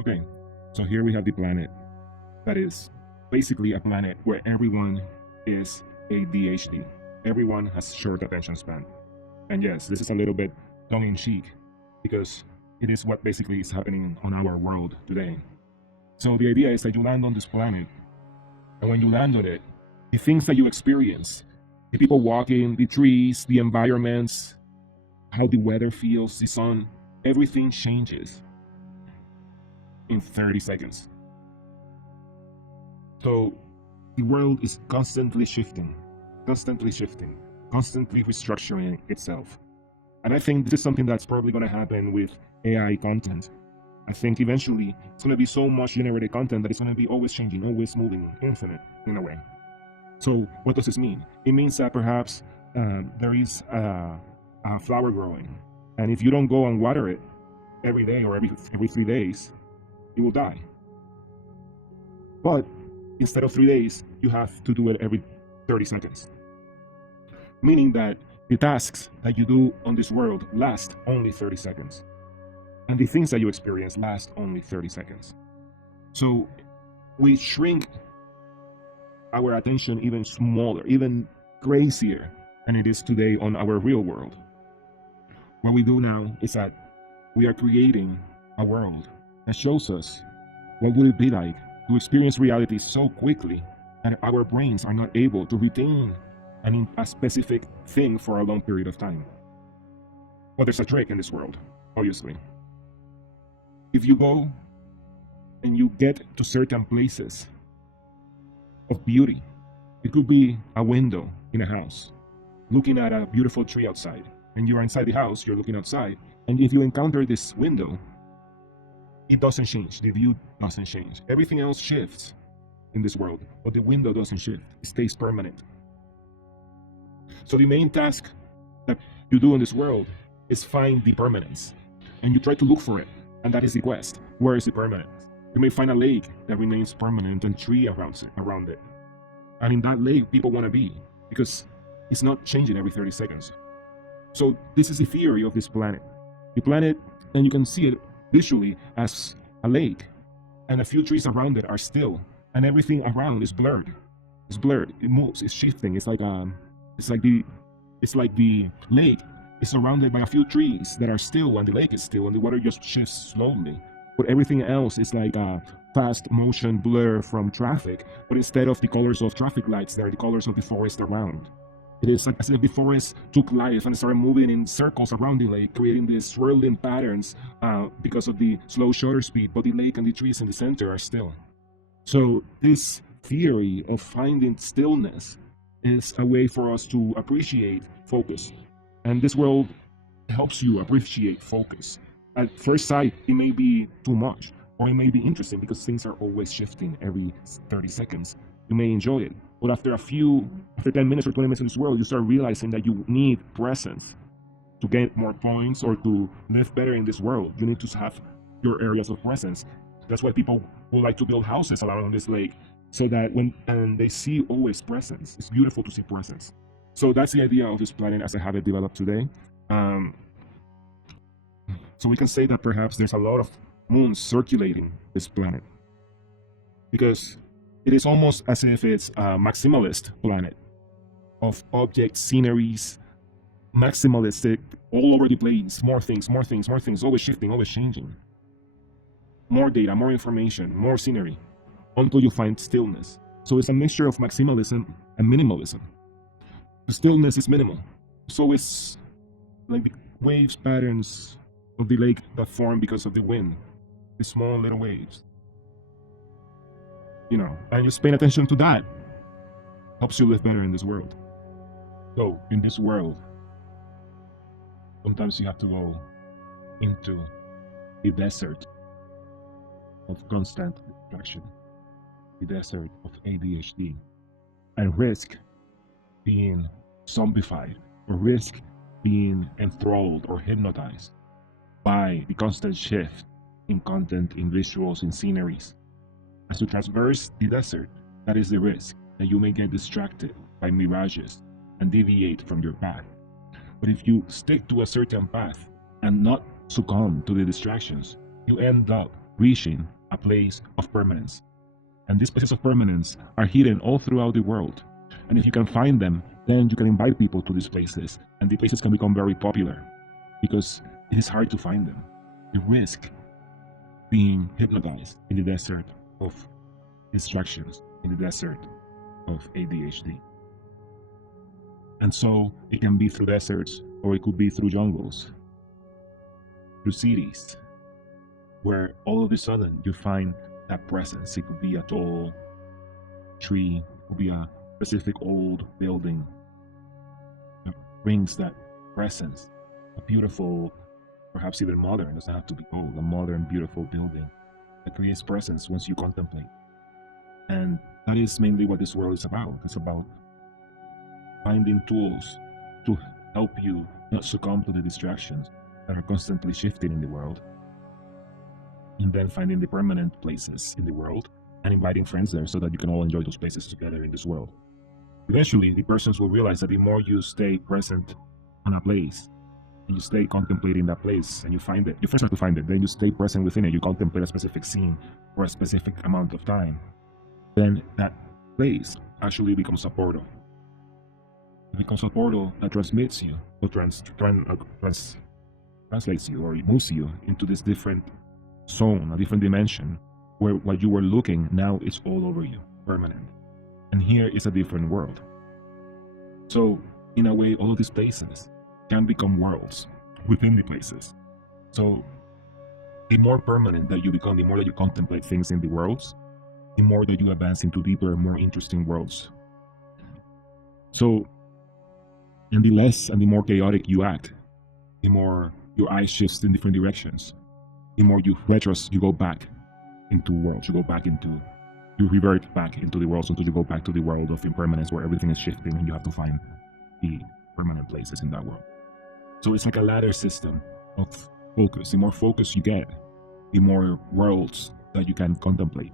Okay, so here we have the planet that is basically a planet where everyone is ADHD. Everyone has short attention span. And yes, this is a little bit tongue in cheek because it is what basically is happening on our world today. So the idea is that you land on this planet, and when you land on it, the things that you experience, the people walking, the trees, the environments, how the weather feels, the sun, everything changes in 30 seconds. So the world is constantly shifting, constantly shifting, constantly restructuring itself. And I think this is something that's probably going to happen with AI content. I think eventually it's going to be so much generated content that it's going to be always changing, always moving, infinite in a way. So what does this mean? It means that perhaps there is a flower growing, and if you don't go and water it every day or every 3 days, it will die. But instead of 3 days, you have to do it every 30 seconds. Meaning that the tasks that you do on this world last only 30 seconds. And the things that you experience last only 30 seconds. So we shrink our attention even smaller, even crazier than it is today on our real world. What we do now is that we are creating a world that shows us what would it be like to experience reality so quickly that our brains are not able to retain a specific thing for a long period of time. But there's a trick in this world, obviously. If you go and you get to certain places of beauty, it could be a window in a house, looking at a beautiful tree outside, and you're inside the house, you're looking outside, and if you encounter this window, it doesn't change, the view doesn't change. Everything else shifts in this world, but the window doesn't shift, it stays permanent. So the main task that you do in this world is find the permanence, and you try to look for it, and that is the quest. Where is the permanence? You may find a lake that remains permanent and tree around it. And in that lake, people want to be, because it's not changing every 30 seconds. So this is the theory of this planet. The planet, and you can see it visually as a lake, and a few trees around it are still, and everything around is blurred. It's blurred, it moves, it's shifting. It's like the lake is surrounded by a few trees that are still, and the lake is still, and the water just shifts slowly. But everything else is like a fast motion blur from traffic, but instead of the colors of traffic lights, they're the colors of the forest around. It is like as if the forest took life and started moving in circles around the lake, creating these swirling patterns because of the slow shutter speed, but the lake and the trees in the center are still. So this theory of finding stillness is a way for us to appreciate focus. And this world helps you appreciate focus. At first sight, it may be too much, or it may be interesting because things are always shifting every 30 seconds. You may enjoy it, but after 10 minutes or 20 minutes in this world, you start realizing that you need presence to get more points or to live better in this world. You need to have your areas of presence. That's why people would like to build houses around this lake, so that and they see always presence. It's beautiful to see presence. So that's the idea of this planet as I have it developed today. So we can say that perhaps there's a lot of moons circulating this planet, because it is almost as if it's a maximalist planet of objects, sceneries, maximalistic, all over the place, more things, always shifting, always changing. More data, more information, more scenery, until you find stillness. So it's a mixture of maximalism and minimalism. The stillness is minimal. So it's like the waves patterns of the lake that form because of the wind. The small little waves. And just paying attention to that helps you live better in this world. So in this world, sometimes you have to go into the desert of constant distraction, the desert of ADHD, and risk being zombified, or risk being enthralled or hypnotized by the constant shift in content, in visuals, in sceneries. As you traverse the desert, that is the risk, that you may get distracted by mirages and deviate from your path. But if you stick to a certain path and not succumb to the distractions, you end up reaching a place of permanence. And these places of permanence are hidden all throughout the world. And if you can find them, then you can invite people to these places, and the places can become very popular because it is hard to find them. You risk being hypnotized in the desert of distractions, in the desert of ADHD. And so it can be through deserts, or it could be through jungles, through cities, where all of a sudden you find that presence. It could be a tall tree, it could be a specific old building that brings that presence, a beautiful, perhaps even modern, it doesn't have to be old, a modern, beautiful building that creates presence once you contemplate. And that is mainly what this world is about. It's about finding tools to help you not succumb to the distractions that are constantly shifting in the world, and then finding the permanent places in the world and inviting friends there so that you can all enjoy those places together in this world. Eventually, the persons will realize that the more you stay present on a place, and you stay contemplating that place, and you find it, you first have to find it, then you stay present within it, you contemplate a specific scene for a specific amount of time, then that place actually becomes a portal. It becomes a portal that transmits you, or translates you, or moves you into this different zone, a different dimension, where what you were looking now is all over you, permanent. And here is a different world. So, in a way, all of these places can become worlds within the places. So, the more permanent that you become, the more that you contemplate things in the worlds, the more that you advance into deeper, more interesting worlds. So, and the less and the more chaotic you act, the more your eyes shifts in different directions, the more you go back into worlds, you revert back into the worlds until you go back to the world of impermanence where everything is shifting and you have to find the permanent places in that world. So it's like a ladder system of focus. The more focus you get, the more worlds that you can contemplate.